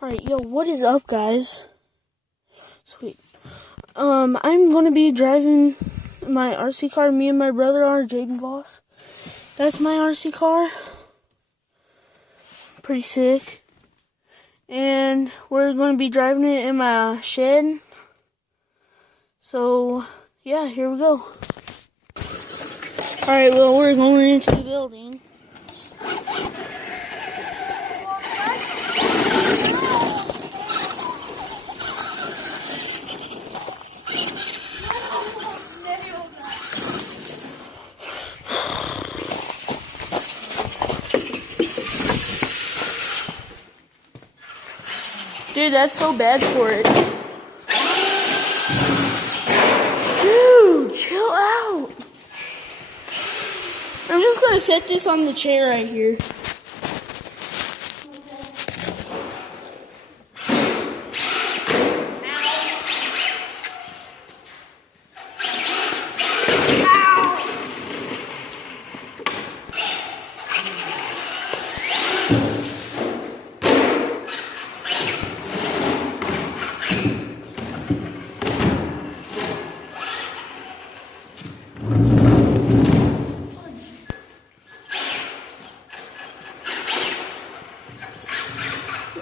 Alright, yo, what is up, guys? Sweet. I'm gonna be driving my RC car. Me and my brother are Jaden Voss. That's my RC car. Pretty sick. And we're gonna be driving it in my shed. So, yeah, here we go. Alright, well, we're going into the building. Dude, that's so bad for it. Dude, chill out. I'm just gonna set this on the chair right here.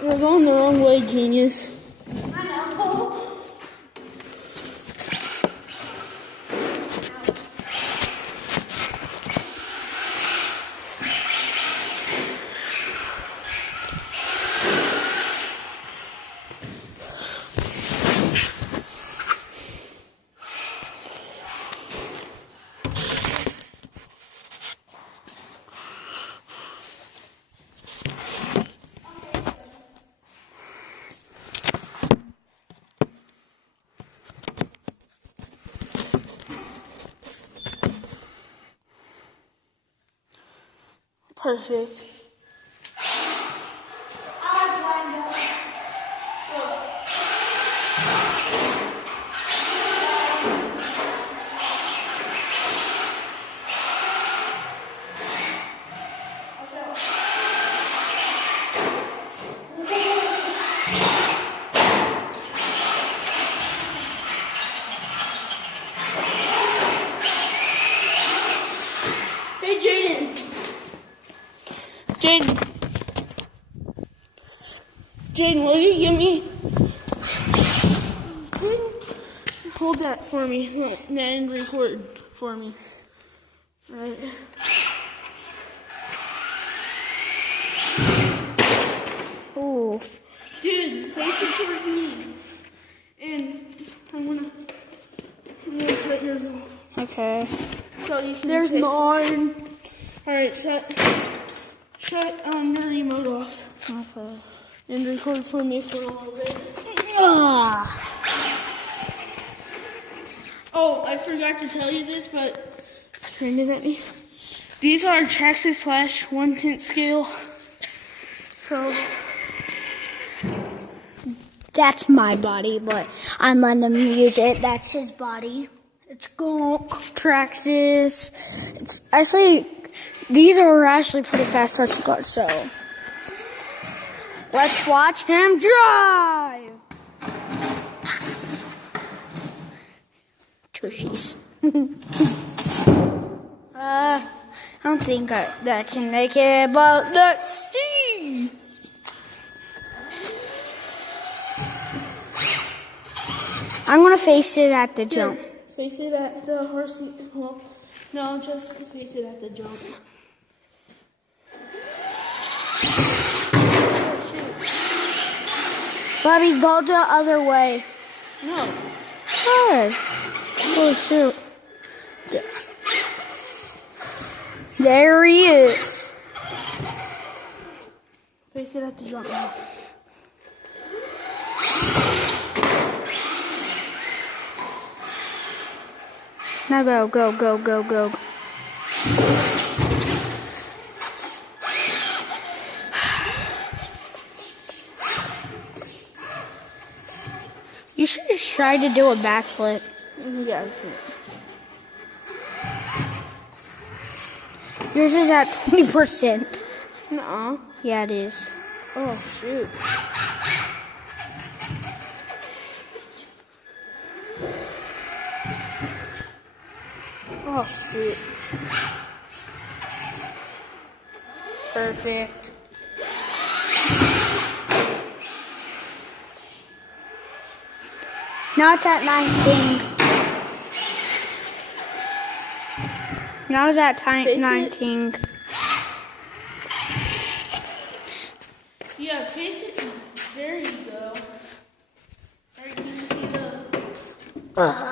We're going the wrong way, genius. I know. Perfect. Hey, Jaden. Jaden, will you give me? Hold that for me and record for me. All right. Oh, dude, face it towards me, and I'm gonna shut yours off. Okay. So you can. There's mine. All right, shut your remote off. Okay. And record for me for a little bit. Oh, I forgot to tell you this, but turn it at me. These are Traxxas / 1/10 scale. So That's my body, but I'm letting him use it. That's his body. It's Traxxas. It's actually, these are actually pretty fast. Let's go. So let's watch him drive. Tushies. I don't think that can make it, but let's see. I'm gonna face it at the jump. Face it at the horsey. Well, no, just face it at the jump. Bobby, go the other way. No. Good. Oh, shoot. There he is. Face it at the jump now. Now go. You should just try to do a backflip. Yeah, I can. Yours is at 20%. Nuh-uh. Yeah, it is. Oh, shoot. Oh, shoot. Perfect. Now it's at 19. Now it's at 19. Yeah, face it. There you go. There you can see the.